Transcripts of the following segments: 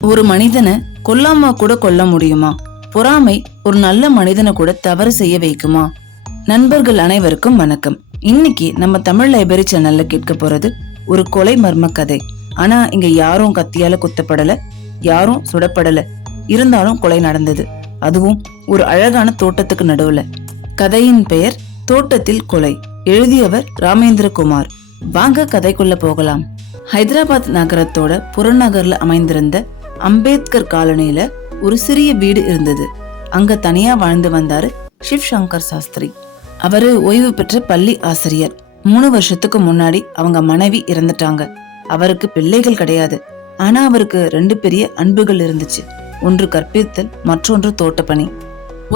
ஒரு மனிதனை கொல்லாம கூட கொல்ல முடியுமா? பொறாமை ஒரு நல்ல மனிதனை கூட தவறு செய்ய வைக்குமா? நண்பர்கள் அனைவருக்கும் வணக்கம். இன்னைக்கு நம்ம தமிழ் லைப்ரரி சேனல்ல கேட்க போறது ஒரு கொலை மர்ம கதை. ஆனா இங்க யாரும் கத்தியால குத்தப்படல, யாரும் சுடப்படல. இருந்தாலும் கொலை நடந்தது, அதுவும் ஒரு அழகான தோட்டத்துக்கு நடுவுல. கதையின் பெயர் தோட்டத்தில் கொலை. எழுதியவர் ராமேந்திரகுமார். வாங்க கதைக்குள்ள போகலாம். ஹைதராபாத் நகரத்தோட புறநகர்ல அமைந்திருந்த அம்பேத்கர் காலனியில ஒரு சிறிய வீடு இருந்தது. அங்க தனியா வாழ்ந்து வந்தாரு சிவ் சங்கர் சாஸ்திரி. அவரு ஓய்வு பெற்ற பள்ளி ஆசிரியர். 3 வருஷத்துக்கு முன்னாடி அவங்க மனைவி இறந்துட்டாங்க. அவருக்கு பிள்ளைகள் கிடையாது. ஆனா அவருக்கு 2 பெரிய அன்புகள் இருந்துச்சு. ஒன்று கற்பித்தல், மற்றொன்று தோட்டப்பணி.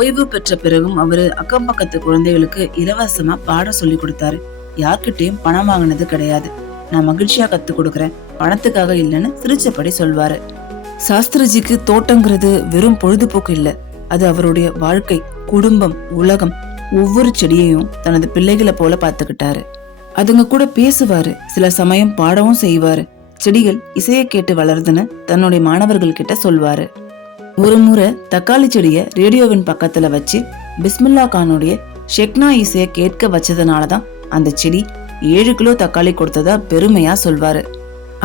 ஓய்வு பெற்ற பிறகும் அவரு அக்கம் பக்கத்து குழந்தைகளுக்கு இலவசமா பாடம் சொல்லி கொடுத்தாரு. யார்கிட்டயும் பணம் வாங்கினது கிடையாது. நான் மகிழ்ச்சியா கத்து கொடுக்கறேன், பணத்துக்காக இல்லைன்னு சிரிச்சபடி சொல்வாரு. சாஸ்திரிஜிக்கு தோட்டங்கிறது வெறும் பொழுதுபோக்கு இல்ல, அது அவருடைய வாழ்க்கை, குடும்பம், உலகம். ஒவ்வொரு செடியையும் தனது பிள்ளைகளை போல பாத்துக்கிட்டாரு. அதுங்க கூட பேசுவாரு, சில சமயம் பாடவும் செய்வாரு. செடிகள் இசைய கேட்டு வளருதுன்னு தன்னுடைய மாணவர்கள் கிட்ட சொல்வாரு. ஒரு முறை தக்காளி செடிய ரேடியோவின் பக்கத்துல வச்சு பிஸ்மில்லா கானுடைய ஷெக்னா இசைய கேட்க வச்சதுனாலதான் அந்த செடி 7 கிலோ தக்காளி கொடுத்ததா பெருமையா சொல்வாரு.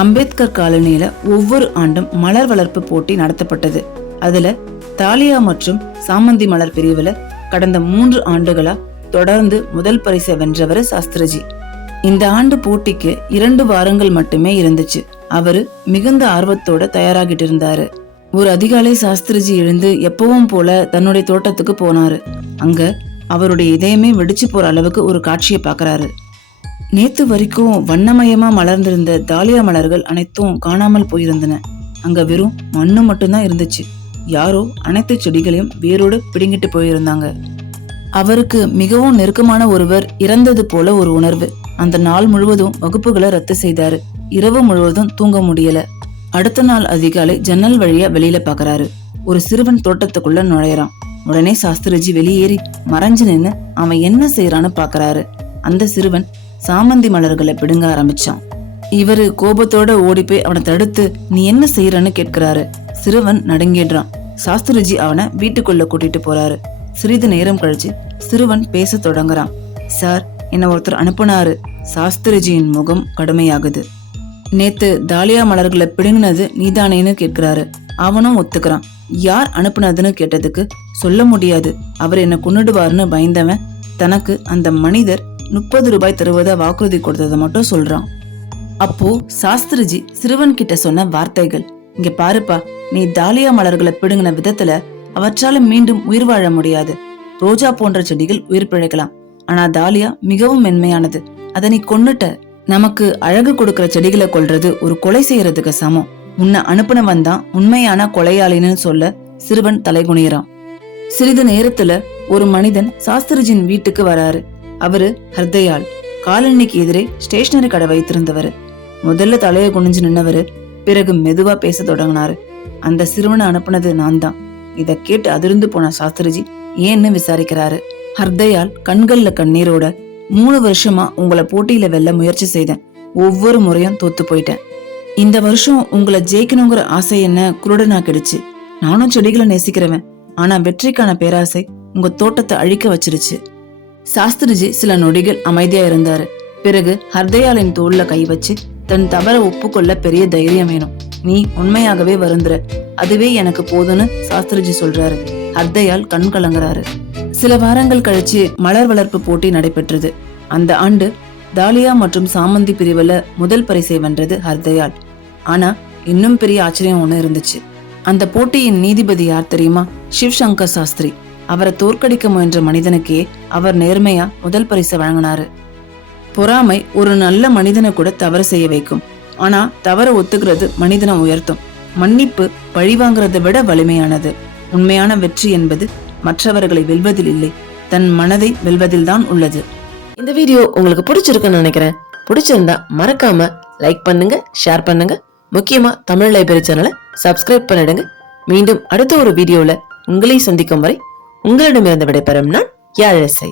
அம்பேத்கர் காலனியில ஒவ்வொரு ஆண்டும் மலர் வளர்ப்பு போட்டி நடத்தப்பட்டது. அதுல தாலியா மற்றும் சாமந்தி மலர் பிரிவுல கடந்த 3 ஆண்டுகளா தொடர்ந்து முதல் பரிசை வென்றவர் சாஸ்திரிஜி. இந்த ஆண்டு போட்டிக்கு 2 வாரங்கள் மட்டுமே இருந்துச்சு. அவரு மிகுந்த ஆர்வத்தோட தயாராகிட்டு இருந்தாரு. ஒரு அதிகாலை சாஸ்திரிஜி எழுந்து எப்பவும் போல தன்னுடைய தோட்டத்துக்கு போனாரு. அங்க அவருடைய இதயமே வெடிச்சு போற அளவுக்கு ஒரு காட்சியை பாக்குறாரு. நேத்து வரைக்கும் வண்ணமயமா மலர்ந்திருந்த தாலியா மலர்கள் அனைத்தும் காணாமல் போயிருந்தன. அங்க வெறும் மண்ணு மட்டும்தான் இருந்துச்சு. யாரோ அனைத்து செடிகளையும் வேரோடு பிடுங்கிட்டு போயிருந்தாங்க. அவருக்கு மிகவும் நெருக்கமான ஒருவர் இறந்தது போல ஒரு உணர்வு. அந்த நாள் முழுவதும் வகுப்புகளை ரத்து செய்தாரு. இரவு முழுவதும் தூங்க முடியல. அடுத்த நாள் அதிகாலை ஜன்னல் வழியா வெளியில பாக்குறாரு. ஒரு சிறுவன் தோட்டத்துக்குள்ள நுழையறான். உடனே சாஸ்திரிஜி வெளியேறி மறைஞ்சு நின்னு அவன் என்ன செய்யறான்னு பாக்குறாரு. அந்த சிறுவன் சாமந்தி மலர்களை பிடுங்க ஆரம்பிச்சான். இவரு கோபத்தோட ஓடி போய் அவனை தடுத்து நீ என்ன செய்யறன்னு கேட்கிறாரு. சிறுவன் நடுங்கிடுறான். சாஸ்திரிஜி அவனை வீட்டுக்குள்ள கூட்டிட்டு போறாரு. சிறிது நேரம் கழிச்சு சிறுவன் பேச தொடங்குறான். சார், என்ன ஒருத்தர் அனுப்புனாரு. சாஸ்திரிஜியின் முகம் கடுமையாகுது. நேத்து தாலியா மலர்களை பிடுங்கினது நீதானேன்னு கேட்கிறாரு. அவனும் ஒத்துக்கிறான். யார் அனுப்புனதுன்னு கேட்டதுக்கு சொல்ல முடியாது, அவர் என்ன கொன்னுடுவாருன்னு பயந்தவன் தனக்கு அந்த மனிதர் 30 ரூபாய் தருவதா வாக்குறுதி கொடுத்ததை மட்டும் சொல்றான். அப்போ சாஸ்திரிஜி சிறுவன் கிட்ட சொன்ன வார்த்தைகள், இங்க பாருப்பா, நீ தாலியா மலர்களை பிடுங்கின விதத்துல அவற்றால மீண்டும் உயிர் வாழ முடியாது. ரோஜா போன்ற செடிகள் உயிர் பிழைக்கலாம், ஆனா தாலியா மிகவும் மென்மையானது. அதை நீ கொன்னுட்ட. நமக்கு அழகு கொடுக்கற செடிகளை கொல்றது ஒரு கொலை செய்யறதுக்கு சமம். உன்னை அனுப்புனவன் தான் உண்மையான கொலையாளின்னு சொல்ல சிறுவன் தலைகுனியறான். சிறிது நேரத்துல ஒரு மனிதன் சாஸ்திரிஜின் வீட்டுக்கு வராரு. அவரு ஹர்தயால். காலனிக்கு எதிரே ஸ்டேஷனரி கடை வைத்திருந்தவரு. முதல்ல தலைய குனிஞ்சு நின்னவரு. பிறகு மெதுவா பேச தொடங்கினாரு. அந்த சிறுவனை அனுப்புனது நான் தான். இத கேட்டு அதிர்ந்து போன சாஸ்திரிஜி ஏன்னு விசாரிக்கிறாரு. ஹர்தயால் கண்கள்ல கண்ணீரோட, 3 வருஷமா உங்களை போட்டியில வெல்ல முயற்சி செய்தேன். ஒவ்வொரு முறையும் தோத்து போயிட்டேன். இந்த வருஷம் உங்களை ஜெயிக்கணுங்கிற ஆசை என்ன குருடனாக்கிடுச்சு. நானும் செடிகளை நேசிக்கிறவன், ஆனா வெற்றிக்கான பேராசை உங்க தோட்டத்தை அழிக்க வச்சிருச்சு. சாஸ்திரிஜி சில நொடிகள் அமைதியா இருந்தாரு. பிறகு ஹர்தயாலின் தோல்ல கை வச்சு, தன் தவற ஒப்புக்கொள்ள பெரிய தைரியம் வேணும். நீ உண்மையாகவே வருந்துற, அதுவே எனக்கு போதும்னு சாஸ்திரிஜி சொல்றாரு. ஹர்தயால் கண் கலங்குறாரு. சில வாரங்கள் கழிச்சு மலர் வளர்ப்பு போட்டி நடைபெற்றது. அந்த ஆண்டு தாலியா மற்றும் சாமந்தி பிரிவுல முதல் பரிசை வென்றது ஹர்தயால். ஆனா இன்னும் பெரிய ஆச்சரியம் ஒண்ணு இருந்துச்சு. அந்த போட்டியின் நீதிபதி யார் தெரியுமா? சிவ் சங்கர் சாஸ்திரி. அவரை தோற்கடிக்க முயன்ற மனிதனுக்கே அவர் நேர்மையா முதல் பரிசை வழங்கினாரு. பொறாமை ஒரு நல்ல மனிதனை கூட தவறு செய்ய வைக்கும். ஆனா தவற ஒத்துக்கிறது மனிதனை உயர்த்தும். மன்னிப்பு பழிவாங்கிறத விட வலிமையானது. உண்மையான வெற்றி என்பது மற்றவர்களை வெல்வதில் இல்லை, தன் மனதை வெல்வதில் தான் உள்ளது. இந்த வீடியோ உங்களுக்கு பிடிச்சிருக்குன்னு நினைக்கிறேன். பிடிச்சிருந்தா மறக்காம லைக் பண்ணுங்க, ஷேர் பண்ணுங்க. முக்கியமா தமிழ் லைப்ரரி சேனலை சப்ஸ்கிரைப் பண்ணிடுங்க. மீண்டும் அடுத்த ஒரு வீடியோல உங்களை சந்திக்கும் வரை உங்களிடமிருந்து விடைபெறும் நான் யாழிசை.